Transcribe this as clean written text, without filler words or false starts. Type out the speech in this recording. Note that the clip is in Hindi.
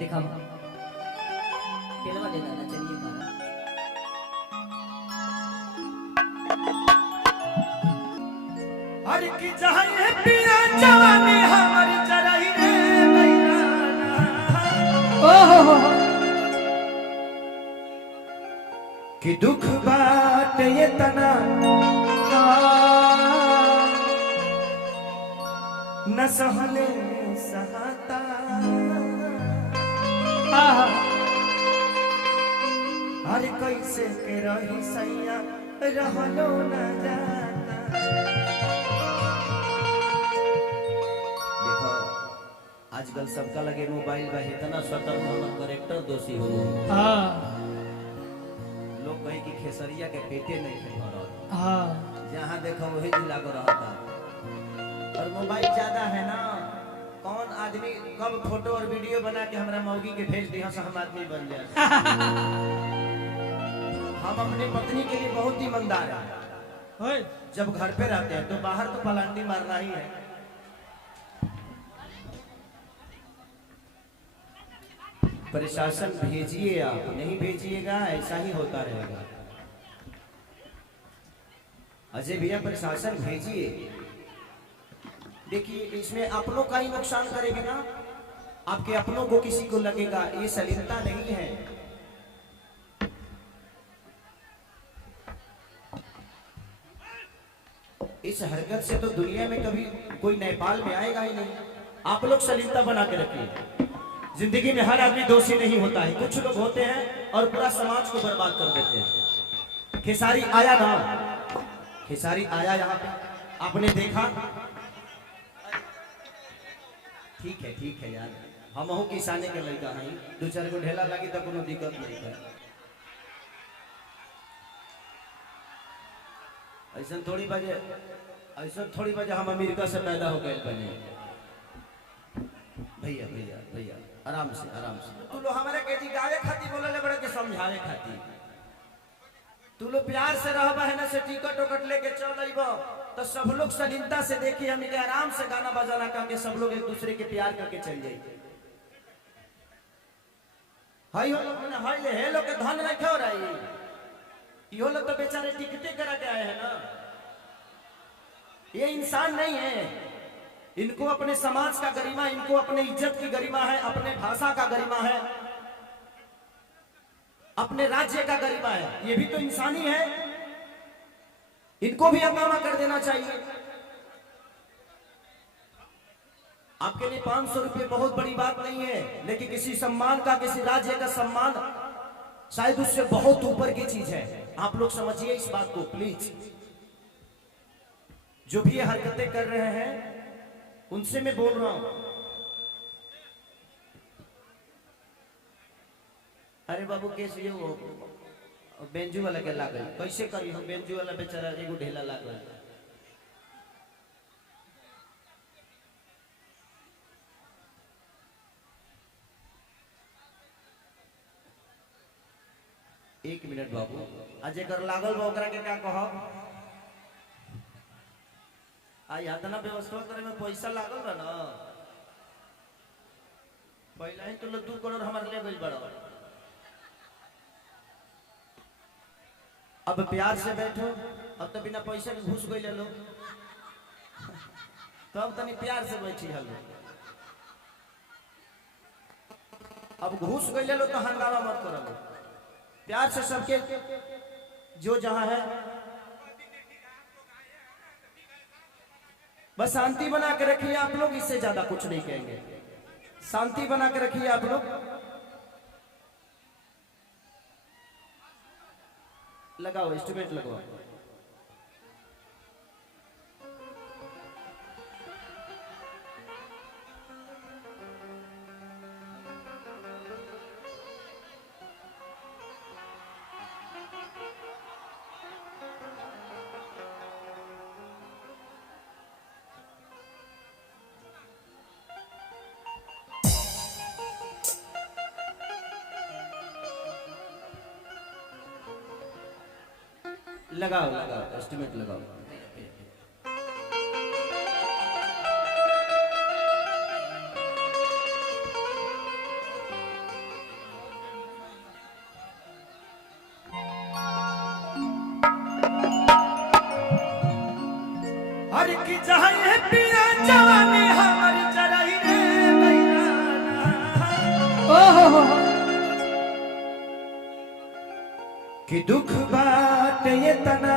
दिखाओ तेलवा दे दादा चलिए गाना। हर की चाहे पिया जवानी हमारी चराई रे बैराना। ओहो कि दुख बाट ये तना न सहले सहाता। हर कैसे के रही सैया रहलो न जाता। देखो आजकल सबका लगे मोबाइल बा इतना सतर्क होना करेक्टर दोषी हो गए। लोग कहे कि खेसरिया के पेटे नहीं थे भरल। जहाँ देखो वही जिला को रहता। और मोबाइल ज्यादा है ना, कौन आदमी कब फोटो और वीडियो बना के हमारा मौगी के भेज दिया हम आदमी बन जाए। हम अपनी पत्नी के लिए बहुत ईमानदार हैं। जब घर पे रहते हैं तो बाहर तो पलांटी मारना ही है। प्रशासन भेजिए, आप नहीं भेजिएगा ऐसा ही होता रहेगा। अजय भैया प्रशासन भेजिए। देखिए इसमें अपनों का ही नुकसान करेंगे ना, आपके अपनों को किसी को लगेगा। ये सलीलता नहीं है। इस हरकत से तो दुनिया में कभी कोई नेपाल में आएगा ही नहीं। आप लोग सलीलता बना के रखिए। जिंदगी में हर आदमी दोषी नहीं होता है, कुछ लोग होते हैं और पूरा समाज को बर्बाद कर देते हैं। खेसारी आया ना, खेसारी आया यहाँ पे, आपने देखा। ठीक है यार, हम किसाने के लड़का नहीं। दो चार गो ढेला लगी तो कोनो दिक्कत नहीं है। ऐसा थोड़ी बजे हम अमेरिका से पैदा हो गए बने। भैया भैया भैया आराम से तू लोग हमारे के जी गावे खाती बोले बड़े के समझावे खाती। तू लोग प्यार से रहबा है ना से टिकट उकट लेके चल अइबो तो सब लोग सलीलता से देखी हम के आराम से गाना बजाना करके सब लोग एक दूसरे के प्यार करके चल जाइए। हाई हो लोग हाई ले हे लोग के धन नहीं हो रही। यो लोग तो बेचारे टिकटे करा के आए हैं ना। ये इंसान नहीं है। इनको अपने समाज का गरिमा, इनको अपने इज्जत की गरिमा है, अपने भाषा का गरिमा है, अपने राज्य का गरिमा है। ये भी तो इंसानी है। इनको भी हंगामा कर देना चाहिए। आपके लिए 500 रुपये बहुत बड़ी बात नहीं है, लेकिन किसी सम्मान का, किसी राज्य का सम्मान शायद उससे बहुत ऊपर की चीज है। आप लोग समझिए इस बात को प्लीज। जो भी ये हरकतें कर रहे हैं उनसे मैं बोल रहा हूं। अरे बाबू कैसे हो बेंजू वाला के लागल कैसे करी हम? बेंजू वाला बेचारा एगो ढेला लागल। एक मिनट बाबू, आज एक लागल बा ओकरा के का कहब? आई इतना व्यवस्था करे में पैसा लागल बा ना। पहले ही तो 2 करोड़ हमारे ले गई बड़ा। अब प्यार से बैठो। अब तो बिना पैसे के घुस गई लो, तो अब तनी प्यार से बैठी हलो। अब घुस गई लो तो हंगामा मत करो। प्यार से सबके जो जहां है बस शांति बना के रखिए आप लोग। इससे ज्यादा कुछ नहीं कहेंगे। शांति बना के रखिए आप लोग। लगाओ इंस्ट्रूमेंट लगवाओ। लगाओ एस्टिमेट लगाओ। कि दुख बाट ये तना